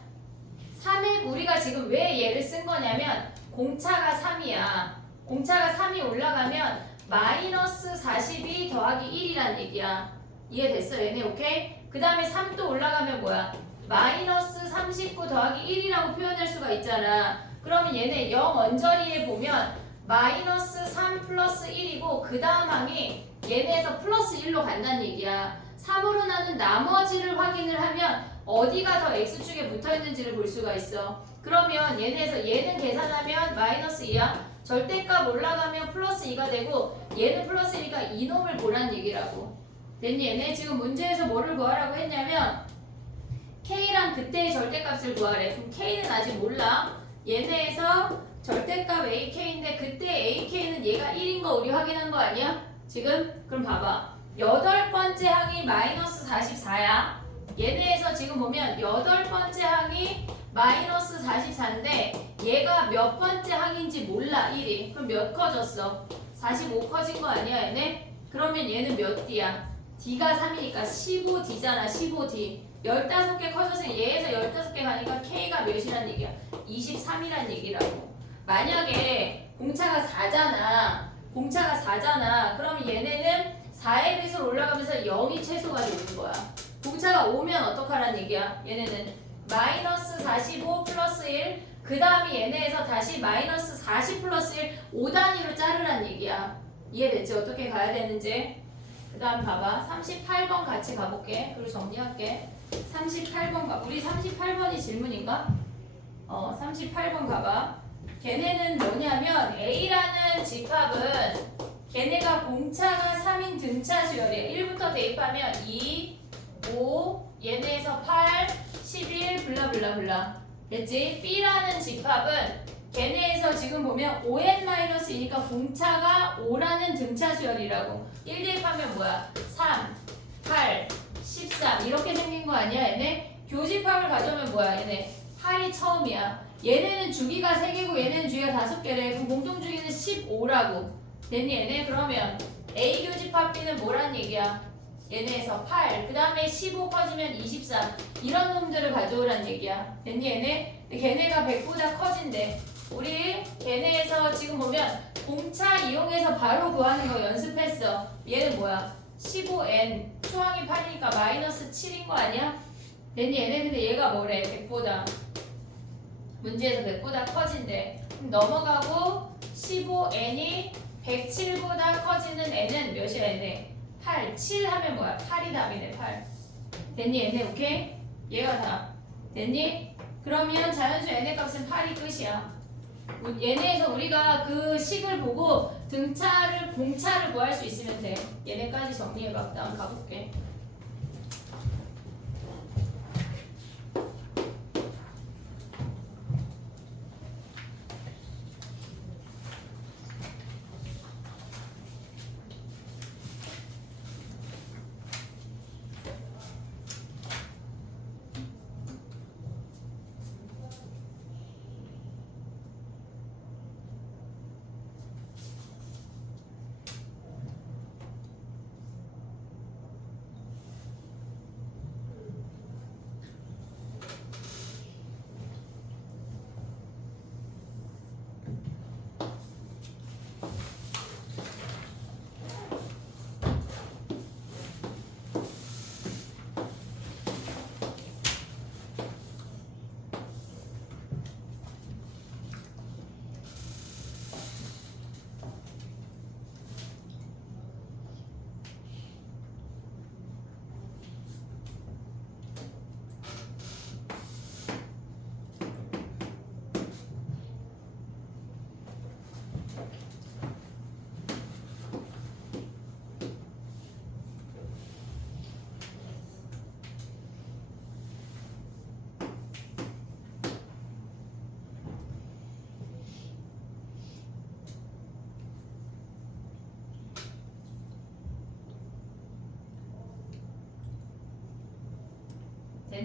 3에 우리가 지금 왜 얘를 쓴 거냐면 공차가 3이야. 공차가 3이 올라가면 마이너스 42 더하기 1이란 얘기야. 이해됐어 얘네? 오케이? 그 다음에 3 또 올라가면 뭐야? 마이너스 39 더하기 1이라고 표현할 수가 있잖아. 그러면 얘네 0 언저리에 보면 마이너스 3 플러스 1이고 그 다음 항이 얘네에서 플러스 1로 간다는 얘기야. 3으로 나눈 나머지를 확인을 하면 어디가 더 x축에 붙어있는지를 볼 수가 있어. 그러면 얘네에서 얘는 계산하면 마이너스 2야. 절대값 올라가면 플러스 2가 되고 얘는 플러스니까 이놈을 보란 얘기라고. 됐니? 얘네 지금 문제에서 뭐를 구하라고 했냐면 K랑 그때의 절대값을 구하래. 그럼 K는 아직 몰라. 얘네에서 절대값 AK인데 그때 AK는 얘가 1인 거 우리 확인한 거 아니야? 지금? 그럼 봐봐. 8번째 항이 마이너스 44야. 얘네에서 지금 보면 8번째 항이 마이너스 44인데 얘가 몇 번째 항인지 몰라 1이. 그럼 몇 커졌어? 45 커진 거 아니야 얘네? 그러면 얘는 몇 D야? D가 3이니까 15D잖아 15D. 15개 커져서 얘에서 15개 가니까 K가 몇이란 얘기야? 23이란 얘기라고. 만약에 공차가 4잖아. 공차가 4잖아. 그럼 얘네는 4의 배수로 올라가면서 0이 최소가 되는 거야. 공차가 5면 어떡하란 얘기야? 얘네는 마이너스 45 플러스 1, 그 다음에 얘네에서 다시 마이너스 40 플러스 1, 5단위로 자르란 얘기야. 이해됐지? 어떻게 가야 되는지? 그 다음 봐봐. 38번 같이 가볼게. 그리고 정리할게. 38번 가. 우리 38번이 질문인가? 38번 가봐. 걔네는 뭐냐면 A라는 집합은 걔네가 공차가 3인 등차 수열이야. 1부터 대입하면 2, 5, 얘네에서 8, 11, 블라블라블라. 됐지? B라는 집합은 걔네에서 지금 보면 5n-2니까 공차가 5라는 등차 수열이라고. 1 대입하면 뭐야? 3, 8, 13 이렇게 생긴 거 아니야 얘네? 교집합을 가져오면 뭐야 얘네? 8이 처음이야. 얘네는 주기가 3개고 얘네는 주기가 5개래. 그럼 공통주기는 15라고. 됐니 얘네? 그러면 A 교집합 B는 뭐란 얘기야? 얘네에서 8, 그 다음에 15 커지면 23 이런 놈들을 가져오란 얘기야. 됐니 얘네? 근데 걔네가 100보다 커진대. 우리 걔네에서 지금 보면 공차 이용해서 바로 구하는 거 연습했어. 얘는 뭐야? 15n 초항이 8이니까 마이너스 7인 거 아니야? 됐니 얘네? 근데 얘가 뭐래? 100보다 문제에서 100보다 커진대. 그럼 넘어가고 15n이 107보다 커지는 n은 몇이야 얘네? 8, 7 하면 뭐야? 8이 답이네 8. 됐니 얘네? 오케이? 얘가 답. 됐니? 그러면 자연수 n의 값은 8이 끝이야. 얘네에서 우리가 그 식을 보고 등차를 공차를 구할 수 있으면 돼. 얘네까지 정리해봐. 다음 가볼게.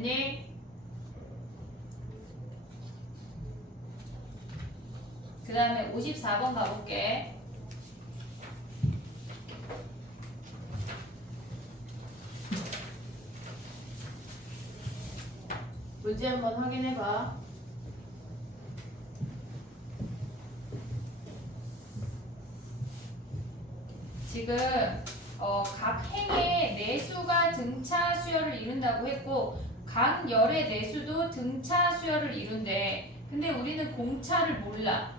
됐니? 그 다음에 54번 가볼게. 문제 한번 확인해봐. 지금 각 행의 내수가 등차 수열을 이룬다고 했고 각 열의 내수도 등차 수열을 이룬대. 근데 우리는 공차를 몰라.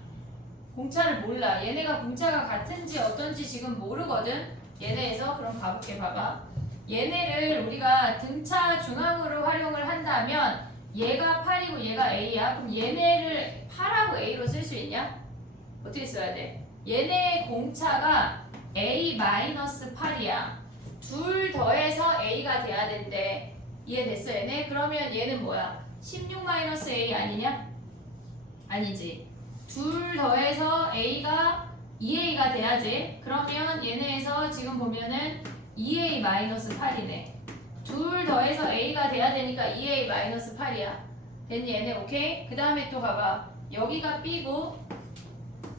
얘네가 공차가 같은지 어떤지 지금 모르거든. 얘네에서 그럼 가볼게. 봐봐. 얘네를 우리가 등차 중앙으로 활용을 한다면 얘가 8이고 얘가 A야. 그럼 얘네를 8하고 A로 쓸 수 있냐? 어떻게 써야 돼? 얘네의 공차가 A-8이야. 둘 더해서 A가 돼야 된대. 이해됐어 얘네? 그러면 얘는 뭐야? 16-A 아니냐? 아니지. 둘 더해서 A가 2A가 돼야지. 그러면 얘네에서 지금 보면은 2A-8이네. 둘 더해서 A가 돼야 되니까 2A-8이야. 됐니 얘네? 오케이? 그 다음에 또 봐봐. 여기가 B고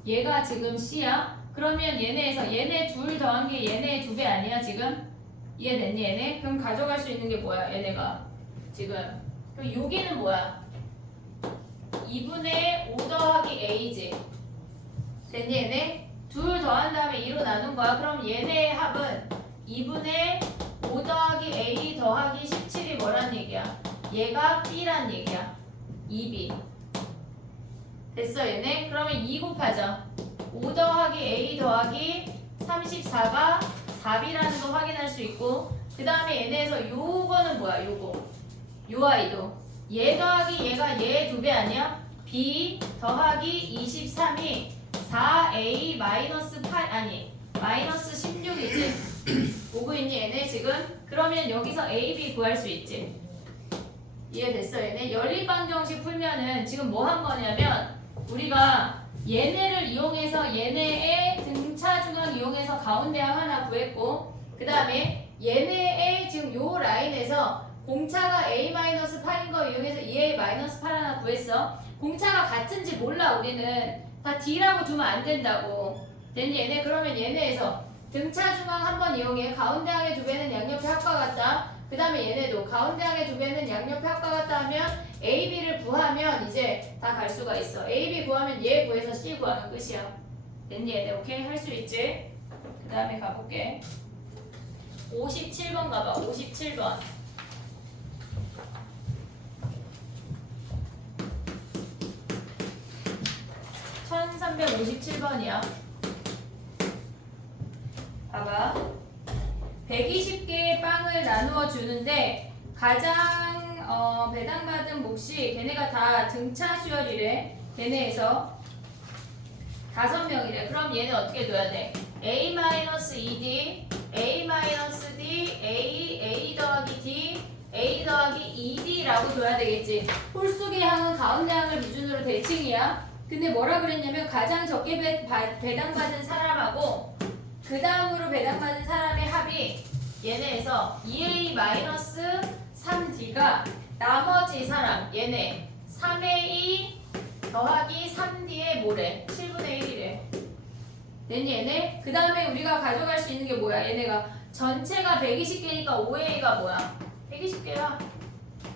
얘가 지금 C야. 그러면 얘네에서 얘네 둘 더한 게 얘네 2배 아니야 지금? 이해됐니 얘네? 그럼 가져갈 수 있는 게 뭐야 얘네가 지금? 그럼 여기는 뭐야? 2분의 5 더하기 A지. 됐니 얘네? 둘 더한 다음에 2로 나눈 거야. 그럼 얘네의 합은 2분의 5 더하기 A 더하기 17이 뭐란 얘기야? 얘가 B란 얘기야. 2B. 됐어 얘네? 그러면 2 곱하자. 5 더하기 A 더하기 34가 4B라는 거 확인할 수 있고 그 다음에 얘네에서 요거는 뭐야? 요거 요 아이도 얘 더하기 얘가 얘 2배 아니야? B 더하기 23이 4A 마이너스 8 아니 마이너스 16이지. 오고 있니 얘네 지금? 그러면 여기서 A, B 구할 수 있지. 이해됐어 얘네? 연립방정식 풀면은 지금 뭐 한 거냐면 우리가 얘네를 이용해서 얘네의 등차 중앙 이용해서 가운데항 하나 구했고 그 다음에 얘네의 지금 요 라인에서 공차가 A-8인 거 이용해서 2A-8 하나 구했어. 공차가 같은지 몰라 우리는. 다 D라고 두면 안 된다고. 됐니 얘네? 그러면 얘네에서 등차 중앙 한번 이용해. 가운데항의 2배는 양옆에 합과 같다. 그 다음에 얘네도 가운데항의 2배는 양옆에 합과 같다 하면 A, B를 구하면 이제 다 갈 수가 있어. A, B 구하면 얘 구해서 C 구하면 끝이야. 됐니 얘네? 오케이? 할 수 있지? 그 다음에 가볼게. 57번 가봐. 57번. (1357번이야) 봐봐. 120개의 빵을 나누어 주는데 가장 배당받은 몫이 걔네가 다 등차 수열이래. 걔네에서 5명이래. 그럼 얘네 어떻게 둬야 돼? A-2D, A-D, A 더하기 D, A 더하기 2D라고 둬야 되겠지. 홀 속의 항은 가운데 항을 기준으로 대칭이야. 근데 뭐라 그랬냐면 가장 적게 배당받은 사람하고 그 다음으로 배당받은 사람의 합이 얘네에서 2A-3D가 나머지 사람 얘네 3A 더하기 3D의 뭐래? 7분의 1이래. 됐니 얘네? 그 다음에 우리가 가져갈 수 있는 게 뭐야? 얘네가 전체가 120개니까 5A가 뭐야? 120개야.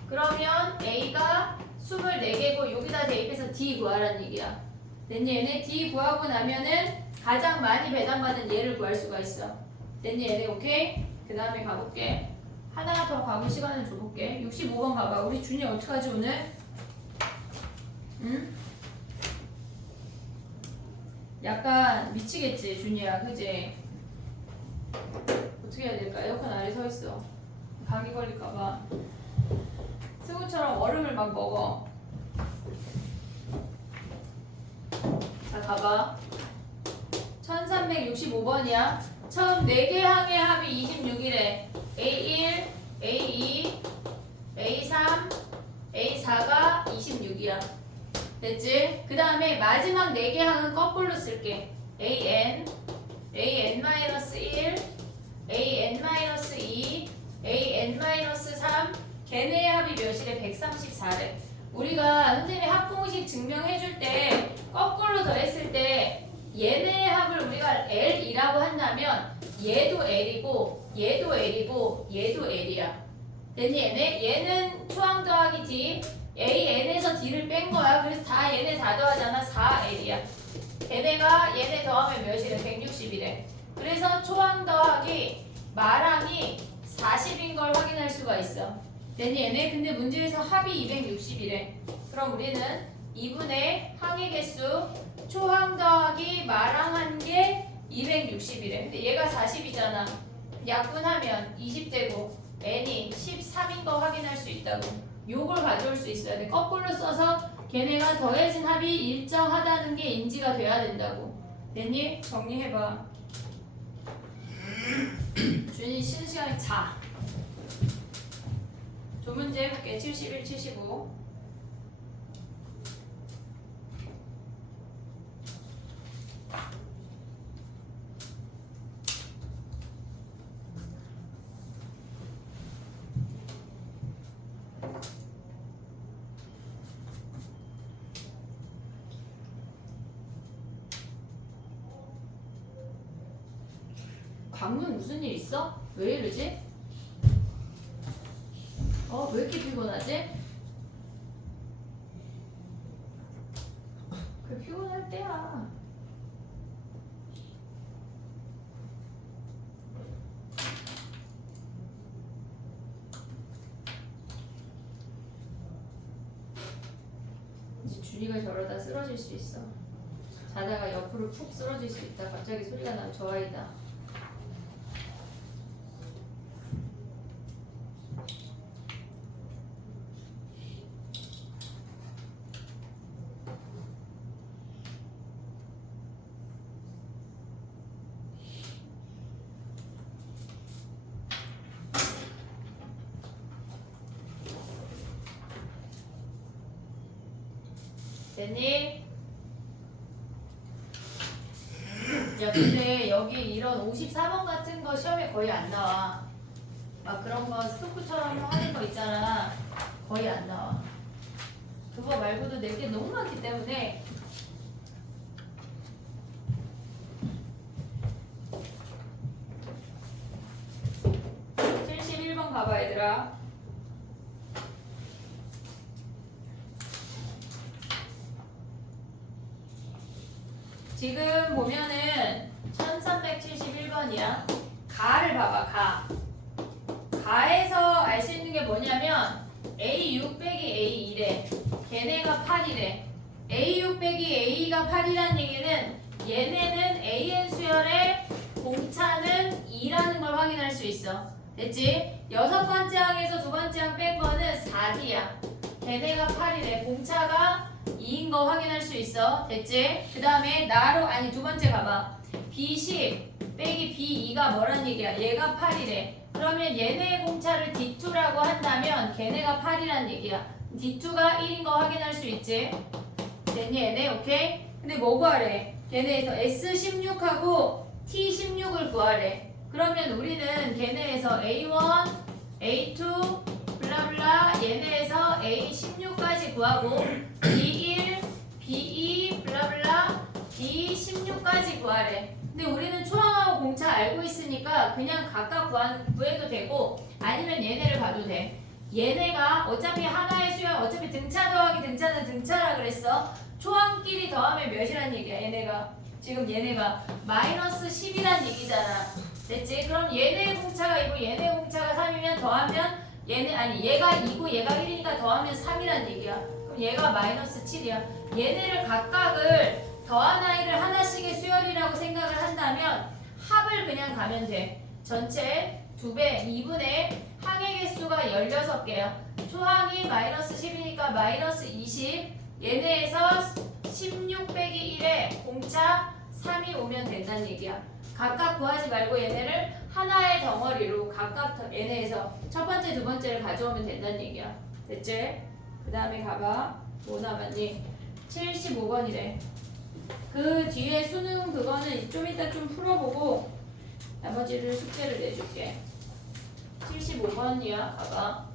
그러면 A가 24개고 여기다 대입해서 D 구하라는 얘기야. 됐니 얘네? D 구하고 나면은 가장 많이 배당받은 얘를 구할 수가 있어. 됐니 얘네? 오케이? 그 다음에 가볼게. 하나 더 가볼 시간을 줘볼게. 65번 가봐. 우리 준이 어떡하지 오늘? 응? 약간 미치겠지 준이야. 그지? 어떻게 해야 될까? 에어컨 아래 서 있어. 감기 걸릴까봐. 승우처럼 얼음을 막 먹어. 자 가봐. 1365번이야. 처음 4개 항의 합이 26이래. A1, A2, A3, A4가 26이야. 됐지? 그 다음에 마지막 4개 항은 거꾸로 쓸게. AN, AN-1, AN-2, AN-3, 걔네의 합이 몇이래? 134래. 우리가 선생님이 합공식 증명해줄 때 거꾸로 더했을 때 얘네의 합을 우리가 L이라고 한다면 얘도 L이고 얘도 L이고 얘도 L이야. 됐니 얘네? 얘는 초항 더하기 D A N에서 D를 뺀 거야. 그래서 다 얘네 다 더하잖아. 4L이야. 걔네가 얘네 더하면 몇이래? 160이래. 그래서 초항 더하기 마랑이 40인 걸 확인할 수가 있어. 됐니 얘네? 근데 문제에서 합이 260이래. 그럼 우리는 2분의 항의 개수 초항 더하기 마랑한 게 260이래. 근데 얘가 40이잖아. 약분하면 20되고 n이 13인 거 확인할 수 있다고. 요걸 가져올 수 있어야 돼. 거꾸로 써서 걔네가 더해진 합이 일정하다는 게 인지가 돼야 된다고. 됐니? 정리해봐. 준이 쉬는 시간에 자. 조문제 해볼게. 71, 75. 광문 무슨 일 있어? 왜 이러지? 왜 이렇게 피곤하지? 그 피곤할 때야. 이제 준이가 저러다 쓰러질 수 있어. 자다가 옆으로 푹 쓰러질 수 있다. 갑자기 소리가 나면 저 아이다. 됐니? 야 근데 여기 이런 54번 같은 거 시험에 거의 안 나와. 막 그런 거 스토크처럼 하는 거 있잖아. 거의 안 나와. 그거 말고도 낼 게 너무 많기 때문에 가봐 얘들아. 지금 보면은 1371번이야. 가를 봐봐. 가에서 알 수 있는 게 뭐냐면 A6 빼기 A2래. 걔네가 8이래. A6 빼기 A가 8이란 얘기는 얘네는 AN 수열의 공차는 2라는 걸 확인할 수 있어. 됐지? 여섯 번째 항에서 두 번째 항 뺀 거는 4D야. 걔네가 8이래. 공차가 2인 거 확인할 수 있어. 됐지? 그 다음에 나로 두 번째 가봐. B10 빼기 B2가 뭐란 얘기야? 얘가 8이래. 그러면 얘네의 공차를 D2라고 한다면 걔네가 8이란 얘기야. D2가 1인 거 확인할 수 있지? 됐니 얘네? 오케이? 근데 뭐 구하래? 얘네에서 S16하고 T16을 구하래. 그러면 우리는 걔네에서 A1, A2, 블라블라 얘네에서 A16까지 구하고 B1, B2, 블라블라 D16까지 구하래. 근데 우리는 초항하고 공차 알고 있으니까 그냥 각각 구해도 되고 아니면 얘네를 봐도 돼. 얘네가 어차피 하나의 수열 어차피 등차 더하기 등차는 등차라 그랬어. 초항끼리 더하면 몇이란 얘기야. 얘네가 마이너스 10이란 얘기잖아. 됐지? 그럼 얘네의 공차가 2고 얘네의 공차가 3이면 더하면 얘가 2고 얘가 1이니까 더하면 3이란 얘기야. 그럼 얘가 마이너스 7이야. 얘네를 각각을 더한 아이를 하나씩의 수열이라고 생각을 한다면 합을 그냥 가면 돼. 전체 2배 2분의 항의 개수가 16개야. 초항이 마이너스 10이니까 마이너스 20. 얘네에서 16 빼기 1에 공차 3이 오면 된다는 얘기야. 각각 구하지 말고 얘네를 하나의 덩어리로 각각 얘네에서 첫 번째, 두 번째를 가져오면 된다는 얘기야. 됐지? 그 다음에 가봐. 뭐 남았니? 75번이래. 그 뒤에 수능 그거는 좀 이따 좀 풀어보고 나머지를 숙제를 내줄게. 75번이야. 가봐.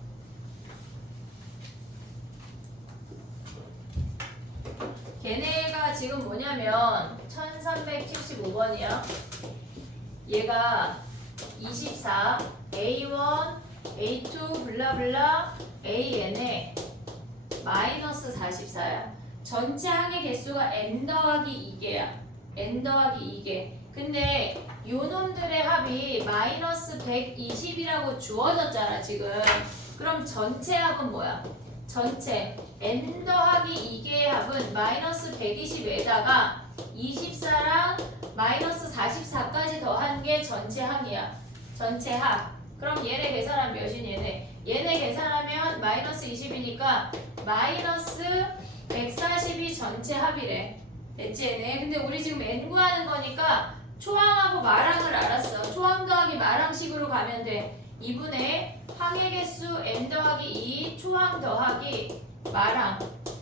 걔네가 지금 뭐냐면 1375번이야. 얘가 24, A1, A2, 블라블라, AN에 마이너스 44야. 전체 항의 개수가 n 더하기 2개야. n 더하기 2개. 근데 요놈들의 합이 마이너스 120이라고 주어졌잖아 지금. 그럼 전체 합은 뭐야? 전체 n 더하기 2개의 합은 마이너스 120에다가 24랑 마이너스 44까지 더한 게 전체 항이야. 전체 합. 그럼 얘네 계산하면 몇이니 얘네? 얘네 계산하면 마이너스 20이니까 마이너스 140이 전체 합이래. 됐지 얘네? 근데 우리 지금 n 구하는 거니까 초항하고 마랑을 알았어. 초항 더하기 마랑식으로 가면 돼. 2분의 항의 개수 n 더하기 2 초항 더하기 마랑.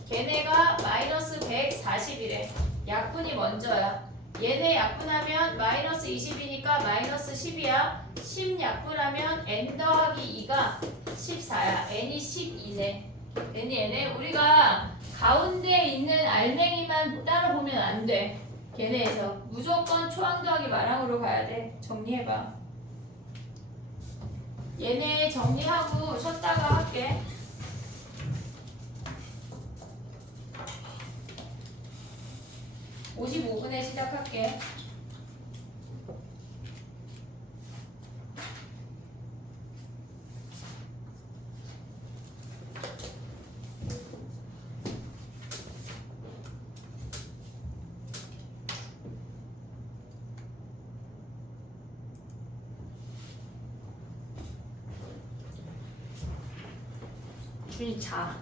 걔네가 마이너스 140이래. 약분이 먼저야. 얘네 약분하면 마이너스 20이니까 마이너스 10이야. 10 약분하면 n 더하기 2가 14야. n이 12네. 됐니 얘네? 우리가 가운데에 있는 알맹이만 따로 보면 안 돼. 걔네에서 무조건 초항 더하기 마랑으로 가야 돼. 정리해봐. 얘네 정리하고 쉬었다가 할게. (55분에) 시작할게. 준이 자.